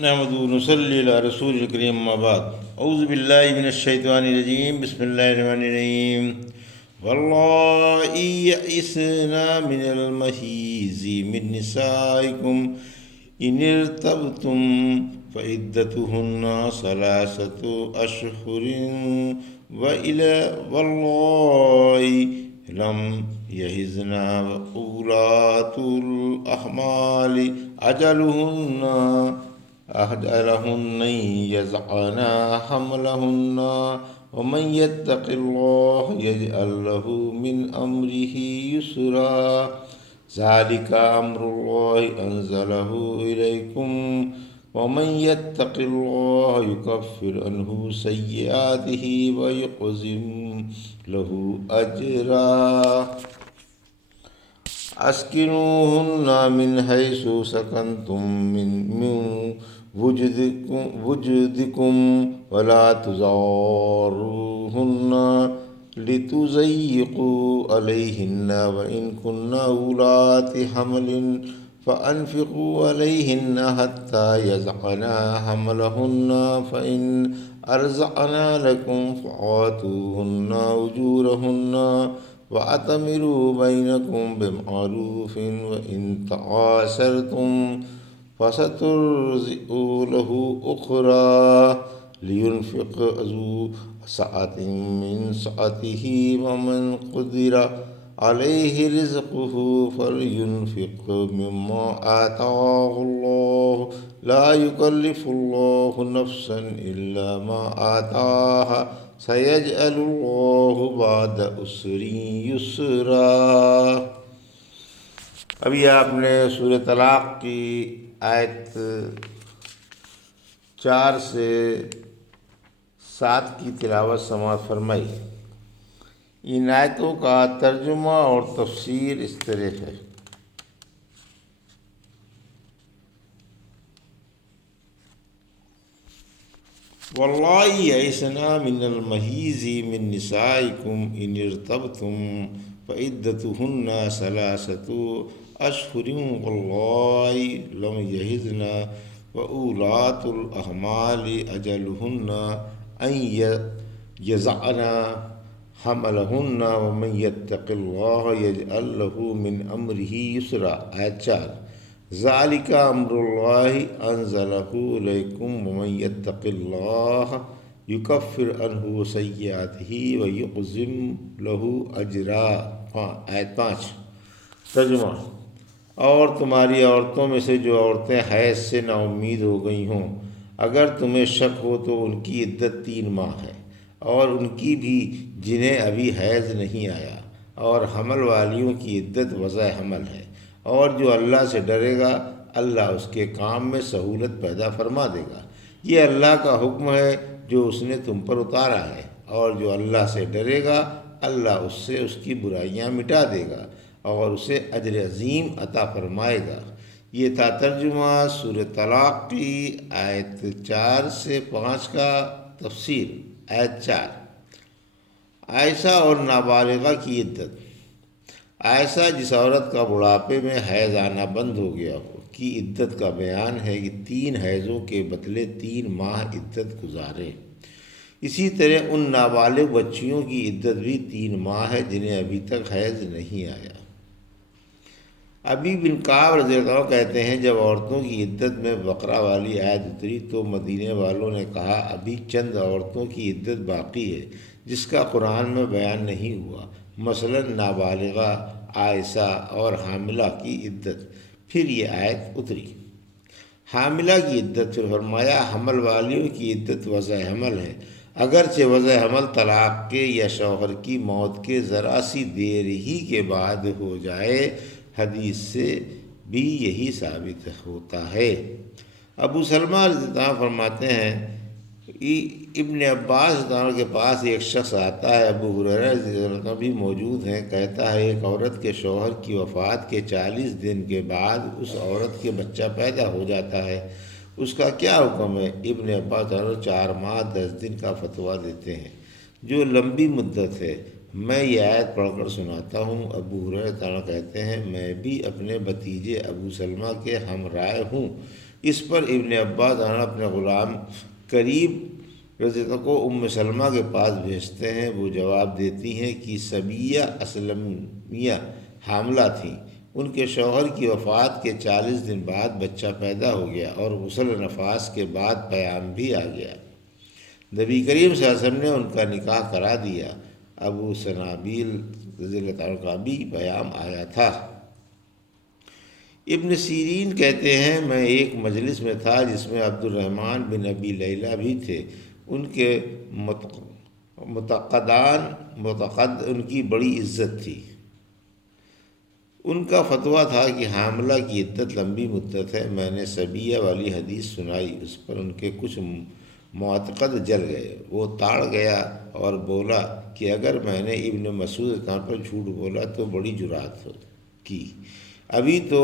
نحمد نصلی علی رسول الکریم اما بعد اعوذ باللہ من الشیطان الرجیم بسم اللہ الرحمن الرحیم واللائي يئسن من المحيض من نسائكم إن ارتبتم فعدتهن ثلاثة أشهر واللائي لم يحضن وأولاة الأحمال أجلهن يضعن حملهن ومن يتق الله يجعل له من أمره يسرا ذلك أمر الله أنزله إليكم ومن يتق الله يكفر عنه سيئاته ويعظم له أجرا اسكنوهن من حيث سكنتم من وجدكم ولا تضاروهن لتضيقوا عليهن وإن كن أولات حمل فأنفقوا عليهن حتى يضعن حملهن فإن أرضعن لكم فآتوهن أجورهن وَأَتَمِرُوا بَيْنَكُمْ بِمَعْرُوفٍ وَإِنْ تَعَاسَرْتُمْ فَسَتُرْضِعُ لَهُ أُخْرَى لِيُنْفِقْ ذُو سَعَةٍ مِّن سَعَتِهِ وَمَنْ قُدِرَ عَلَيْهِ رِزْقُهُ فَلْيُنْفِقْ مِمَّا آتَاهُ اللَّهُ لَا يُكَلِّفُ اللَّهُ نَفْسًا إِلَّا مَا آتَاهَا سَيَجْعَلُ اللَّهُ بَعْدَ عُسْرٍ يُسْرًا۔ ابھی آپ نے سورہ طلاق کی آیت 4 سے 7 کی تلاوت سماعت فرمائی۔ ان آیتوں کا ترجمہ اور تفسیر اس طرح ہے۔ واللائي يئسن من المحيض من نسائكم إن ارتبتم فعدتهن ثلاثة أشهر واللائي لم يحضن وأولاة الأحمال أجلهن أن يضعن حملهن ومن يتق الله يجعل له من أمره يسرا۔ آیت 4۔ ذالک امر اللہ انزلہ الیکم ومن یتق اللہ یکفر عنہ سیئاتہ ویعظم لہ اجرا۔ آیت 5۔ ترجمہ: اور تمہاری عورتوں میں سے جو عورتیں حیض سے نا امید ہو گئی ہوں، اگر تمہیں شک ہو تو ان کی عدت 3 ماہ ہے، اور ان کی بھی جنہیں ابھی حیض نہیں آیا، اور حمل والیوں کی عدت وضع حمل ہے۔ اور جو اللہ سے ڈرے گا اللہ اس کے کام میں سہولت پیدا فرما دے گا۔ یہ اللہ کا حکم ہے جو اس نے تم پر اتارا ہے، اور جو اللہ سے ڈرے گا اللہ اس سے اس کی برائیاں مٹا دے گا اور اسے اجر عظیم عطا فرمائے گا۔ یہ تھا ترجمہ سورہ طلاق کی آیت 4 سے 5 کا تفسیر۔ آیت 4۔ عائشہ اور نابالغہ کی عدت۔ عائشہ جس عورت کا بڑھاپے میں حیض آنا بند ہو گیا ہو کی عدت کا بیان ہے کہ 3 حیضوں کے بدلے 3 ماہ عدت گزارے۔ اسی طرح ان نابالغ بچیوں کی عدت بھی 3 ماہ ہے جنہیں ابھی تک حیض نہیں آیا۔ ابی بن کعب رضی اللہ عنہ کہتے ہیں جب عورتوں کی عدت میں بقرہ والی آیت اتری تو مدینے والوں نے کہا ابھی چند عورتوں کی عدت باقی ہے جس کا قرآن میں بیان نہیں ہوا، مثلا نابالغہ، عائشہ اور حاملہ کی عدت۔ پھر یہ آیت اتری۔ حاملہ کی عدت پھر فرمایا حمل والیوں کی عدت وضع حمل ہے، اگرچہ وضع حمل طلاق کے یا شوہر کی موت کے ذرا سی دیر ہی کے بعد ہو جائے، حدیث سے بھی یہی ثابت ہوتا ہے۔ ابو سلمہ رضی اللہ عنہ فرماتے ہیں ابن عباس رضی اللہ عنہ کے پاس ایک شخص آتا ہے، ابو ہریرہ رضی اللہ عنہ بھی موجود ہیں، کہتا ہے ایک عورت کے شوہر کی وفات کے 40 دن کے بعد اس عورت کے بچہ پیدا ہو جاتا ہے، اس کا کیا حکم ہے؟ ابن عباس 4 ماہ 10 دن کا فتویٰ دیتے ہیں جو لمبی مدت ہے۔ میں یہ آیت پڑھ کر سناتا ہوں۔ ابو ہریرہ تعالیٰ کہتے ہیں میں بھی اپنے بھتیجے ابو سلمہ کے ہم رائے ہوں، اس پر ابن عباس اپنے غلام قریب رضی اللہ کو ام سلمہ کے پاس بھیجتے ہیں۔ وہ جواب دیتی ہیں کہ سبیہ اسلمیہ حاملہ تھیں۔ ان کے شوہر کی وفات کے 40 دن بعد بچہ پیدا ہو گیا اور غسل نفاس کے بعد پیام بھی آ گیا۔ نبی کریم صلی اللہ علیہ وسلم نے ان کا نکاح کرا دیا۔ ابو سنابیل رضی اللہ عنہ کا بھی پیام آیا تھا۔ ابن سیرین کہتے ہیں میں ایک مجلس میں تھا جس میں عبد الرحمن بن ابی لیلہ بھی تھے۔ ان کے معتقد ان کی بڑی عزت تھی۔ ان کا فتویٰ تھا کہ حاملہ کی عدت لمبی مدت ہے۔ میں نے سبیہ والی حدیث سنائی، اس پر ان کے کچھ معتقد جل گئے۔ وہ تاڑ گیا اور بولا کہ اگر میں نے ابن مسعود پر جھوٹ بولا تو بڑی جرات کی۔ ابھی تو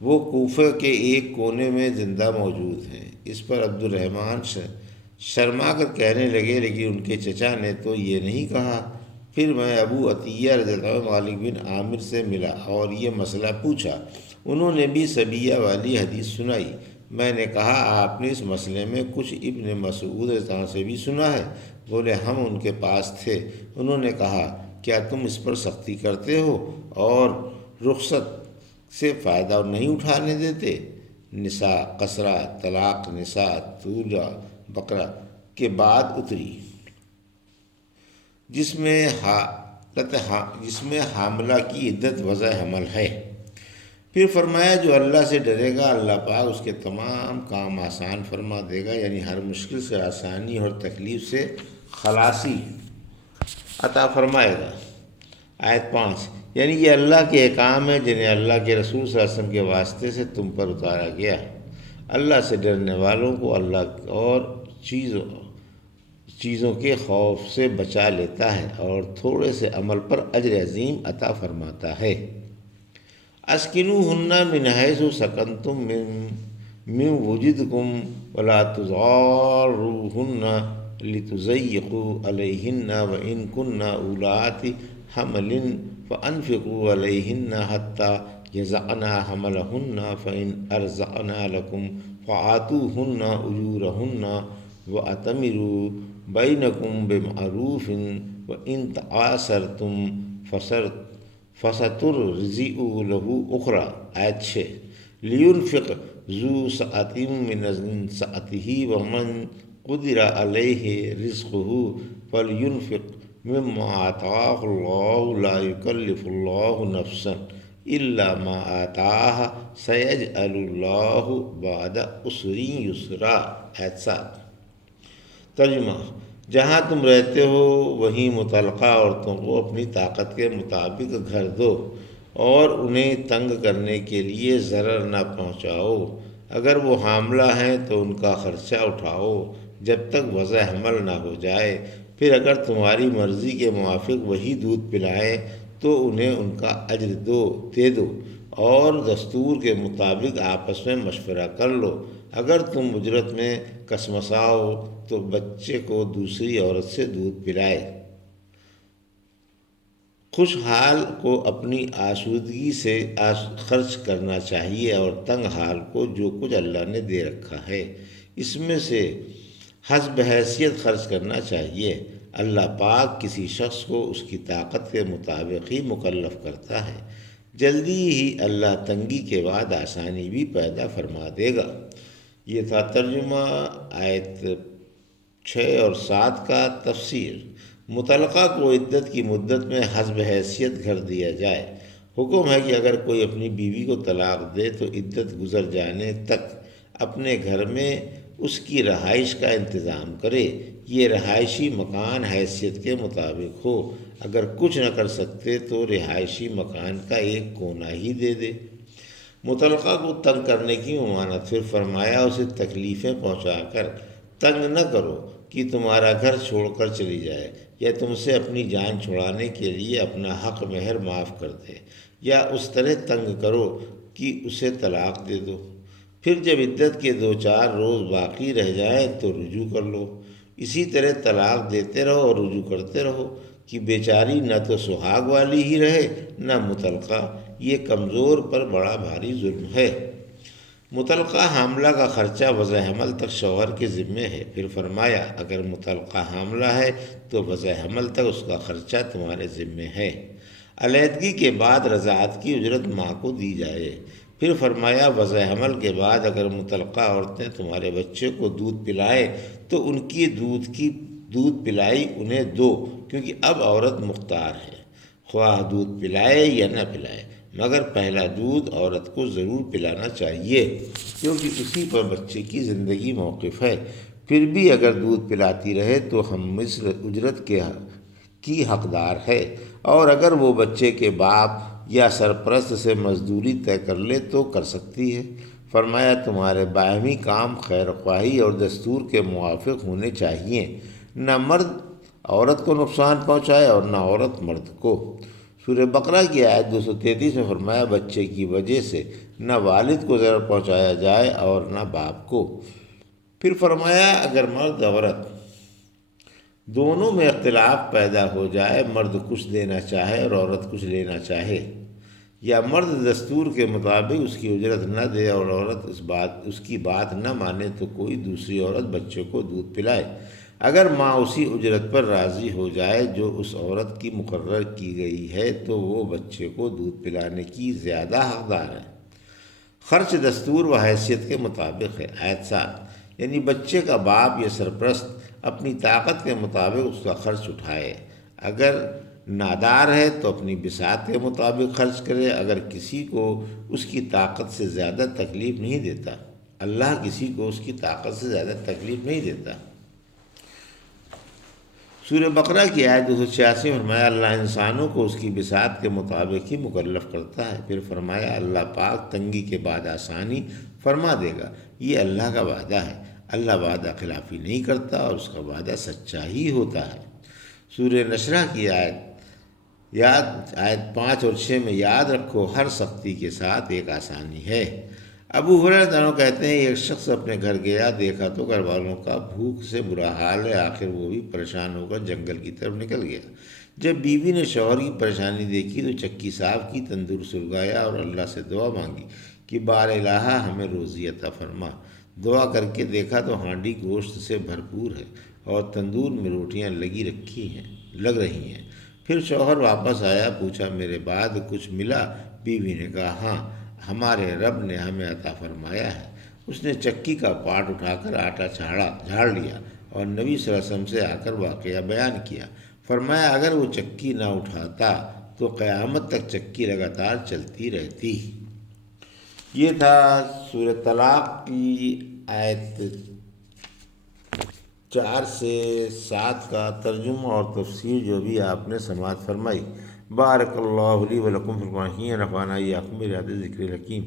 وہ کوفہ کے ایک کونے میں زندہ موجود ہیں۔ اس پر عبد الرحمن شرما کر کہنے لگے لیکن ان کے چچا نے تو یہ نہیں کہا۔ پھر میں ابو عطیہ رضی اللہ عنہ مالک بن عامر سے ملا اور یہ مسئلہ پوچھا۔ انہوں نے بھی سبیہ والی حدیث سنائی۔ میں نے کہا آپ نے اس مسئلے میں کچھ ابن مسعود رضی اللہ عنہ سے بھی سنا ہے؟ بولے ہم ان کے پاس تھے۔ انہوں نے کہا کیا تم اس پر سختی کرتے ہو اور رخصت سے فائدہ نہیں اٹھانے دیتے؟ نساء قصرہ طلاق نساء طولہ بقرہ کے بعد اتری جس میں حاملہ کی عدت وضع حمل ہے۔ پھر فرمایا جو اللہ سے ڈرے گا اللہ پاک اس کے تمام کام آسان فرما دے گا، یعنی ہر مشکل سے آسانی اور تکلیف سے خلاصی عطا فرمائے گا۔ آیت 5 یعنی یہ اللہ کے احکام ہیں جنہیں اللہ کے رسول صلی اللہ علیہ وسلم کے واسطے سے تم پر اتارا گیا۔ اللہ سے ڈرنے والوں کو اللہ اور چیزوں کے خوف سے بچا لیتا ہے اور تھوڑے سے عمل پر اجر عظیم عطا فرماتا ہے۔ اسکنوہن من حیث سکنتم من وجدکم ولا تضاروہن لتضیقوا علیہن وإن کن اولاۃ حمل فانفقوا علیہن حتی یضعن حملہن فإن ارضعن لکم فآتوہن اجورہن وأتمروا بینکم بمعروف وإن تعاصرتم فسترضع له اخرى۔ آیت 6 لینفق ذو سعۃ من سعتہ ومن قدر علیہ رزقہ فلینفق مما آتاہ اللہ لا یکلف اللہ نفسا الا ما آتاہا سیجعل اللہ بعد عسر یسرا۔ آیت 7 ترجمہ جہاں تم رہتے ہو وہیں متعلقہ عورتوں کو اپنی طاقت کے مطابق گھر دو اور انہیں تنگ کرنے کے لیے ضرر نہ پہنچاؤ۔ اگر وہ حاملہ ہیں تو ان کا خرچہ اٹھاؤ جب تک وضع حمل نہ ہو جائے۔ پھر اگر تمہاری مرضی کے موافق وہی دودھ پلائیں تو انہیں ان کا اجر دے دو اور دستور کے مطابق آپس میں مشورہ کر لو۔ اگر تم اجرت میں کسمساؤ تو بچے کو دوسری عورت سے دودھ پلائے۔ خوشحال کو اپنی آسودگی سے خرچ کرنا چاہیے اور تنگ حال کو جو کچھ اللہ نے دے رکھا ہے اس میں سے حسب حیثیت خرچ کرنا چاہیے۔ اللہ پاک کسی شخص کو اس کی طاقت کے مطابق ہی مکلف کرتا ہے۔ جلدی ہی اللہ تنگی کے بعد آسانی بھی پیدا فرما دے گا۔ یہ تھا ترجمہ آیت 6 اور 7 کا تفسیر۔ مطلقہ کو عدت کی مدت میں حسب حیثیت گھر دیا جائے۔ حکم ہے کہ اگر کوئی اپنی بیوی کو طلاق دے تو عدت گزر جانے تک اپنے گھر میں اس کی رہائش کا انتظام کرے۔ یہ رہائشی مکان حیثیت کے مطابق ہو۔ اگر کچھ نہ کر سکتے تو رہائشی مکان کا ایک کونا ہی دے دے۔ مطلقہ کو تنگ کرنے کی ممانعت۔ پھر فرمایا اسے تکلیفیں پہنچا کر تنگ نہ کرو کہ تمہارا گھر چھوڑ کر چلی جائے یا تم سے اپنی جان چھڑانے کے لیے اپنا حق مہر معاف کر دے، یا اس طرح تنگ کرو کہ اسے طلاق دے دو۔ پھر جب عدت کے 2-4 روز باقی رہ جائیں تو رجوع کر لو۔ اسی طرح طلاق دیتے رہو اور رجوع کرتے رہو کہ بیچاری نہ تو سہاگ والی ہی رہے نہ مطلقہ۔ یہ کمزور پر بڑا بھاری ظلم ہے۔ متعلقہ حاملہ کا خرچہ وضع حمل تک شوہر کے ذمے ہے۔ پھر فرمایا اگر متعلقہ حاملہ ہے تو وضع حمل تک اس کا خرچہ تمہارے ذمے ہے۔ علیحدگی کے بعد رضاعت کی اجرت ماں کو دی جائے۔ پھر فرمایا وضع حمل کے بعد اگر متعلقہ عورتیں تمہارے بچے کو دودھ پلائے تو ان کی دودھ پلائی انہیں دو، کیونکہ اب عورت مختار ہے، خواہ دودھ پلائے یا نہ پلائے، مگر پہلا دودھ عورت کو ضرور پلانا چاہیے، کیونکہ اسی پر بچے کی زندگی موقف ہے۔ پھر بھی اگر دودھ پلاتی رہے تو ہم مثل اجرت کی حقدار ہے، اور اگر وہ بچے کے باپ یا سرپرست سے مزدوری طے کر لے تو کر سکتی ہے۔ فرمایا تمہارے باہمی کام خیر خواہی اور دستور کے موافق ہونے چاہیے، نہ مرد عورت کو نقصان پہنچائے اور نہ عورت مرد کو۔ سورہ بقرہ کی آیت 233 میں فرمایا بچے کی وجہ سے نہ والد کو ضرر پہنچایا جائے اور نہ باپ کو۔ پھر فرمایا اگر مرد عورت دونوں میں اختلاف پیدا ہو جائے، مرد کچھ دینا چاہے اور عورت کچھ لینا چاہے، یا مرد دستور کے مطابق اس کی اجرت نہ دے اور عورت اس کی بات نہ مانے تو کوئی دوسری عورت بچے کو دودھ پلائے۔ اگر ماں اسی اجرت پر راضی ہو جائے جو اس عورت کی مقرر کی گئی ہے تو وہ بچے کو دودھ پلانے کی زیادہ حقدار ہے۔ خرچ دستور و حیثیت کے مطابق ہے۔ آیت 7 یعنی بچے کا باپ یا سرپرست اپنی طاقت کے مطابق اس کا خرچ اٹھائے۔ اگر نادار ہے تو اپنی بساط کے مطابق خرچ کرے۔ اگر کسی کو اس کی طاقت سے زیادہ تکلیف نہیں دیتا، اللہ کسی کو اس کی طاقت سے زیادہ تکلیف نہیں دیتا۔ سورہ بقرہ کی آیت 286 میں فرمایا اللہ انسانوں کو اس کی بساط کے مطابق ہی مکلف کرتا ہے۔ پھر فرمایا اللہ پاک تنگی کے بعد آسانی فرما دے گا، یہ اللہ کا وعدہ ہے، اللہ وعدہ خلافی نہیں کرتا اور اس کا وعدہ سچا ہی ہوتا ہے۔ سورہ نشرہ کی آیت 5 اور 6 میں یاد رکھو ہر سختی کے ساتھ ایک آسانی ہے۔ ابو ہریرہ عنہ کہتے ہیں ایک شخص اپنے گھر گیا، دیکھا تو گھر والوں کا بھوک سے برا حال ہے، آخر وہ بھی پریشان ہو کر جنگل کی طرف نکل گیا۔ جب بیوی نے شوہر کی پریشانی دیکھی تو چکی صاف کی، تندور سلگایا اور اللہ سے دعا مانگی کہ بار الہ ہمیں روزی عطا فرما۔ دعا کر کے دیکھا تو ہانڈی گوشت سے بھرپور ہے اور تندور میں روٹیاں لگ رہی ہیں۔ پھر شوہر واپس آیا، پوچھا میرے بعد کچھ ملا؟ بیوی نے کہا ہاں، ہمارے رب نے ہمیں عطا فرمایا ہے۔ اس نے چکی کا پاٹ اٹھا کر آٹا جھاڑ لیا اور نبی صلی اللہ علیہ وسلم سے آ کر واقعہ بیان کیا۔ فرمایا اگر وہ چکی نہ اٹھاتا تو قیامت تک چکی لگاتار چلتی رہتی۔ یہ تھا سورہ طلاق کی آیت 4 سے 7 کا ترجمہ اور تفسیر جو بھی آپ نے سماعت فرمائی۔ بارک اللہ لی و لکم فی القرآن، نفعنا ایاکم بہذا الذکر الحکیم۔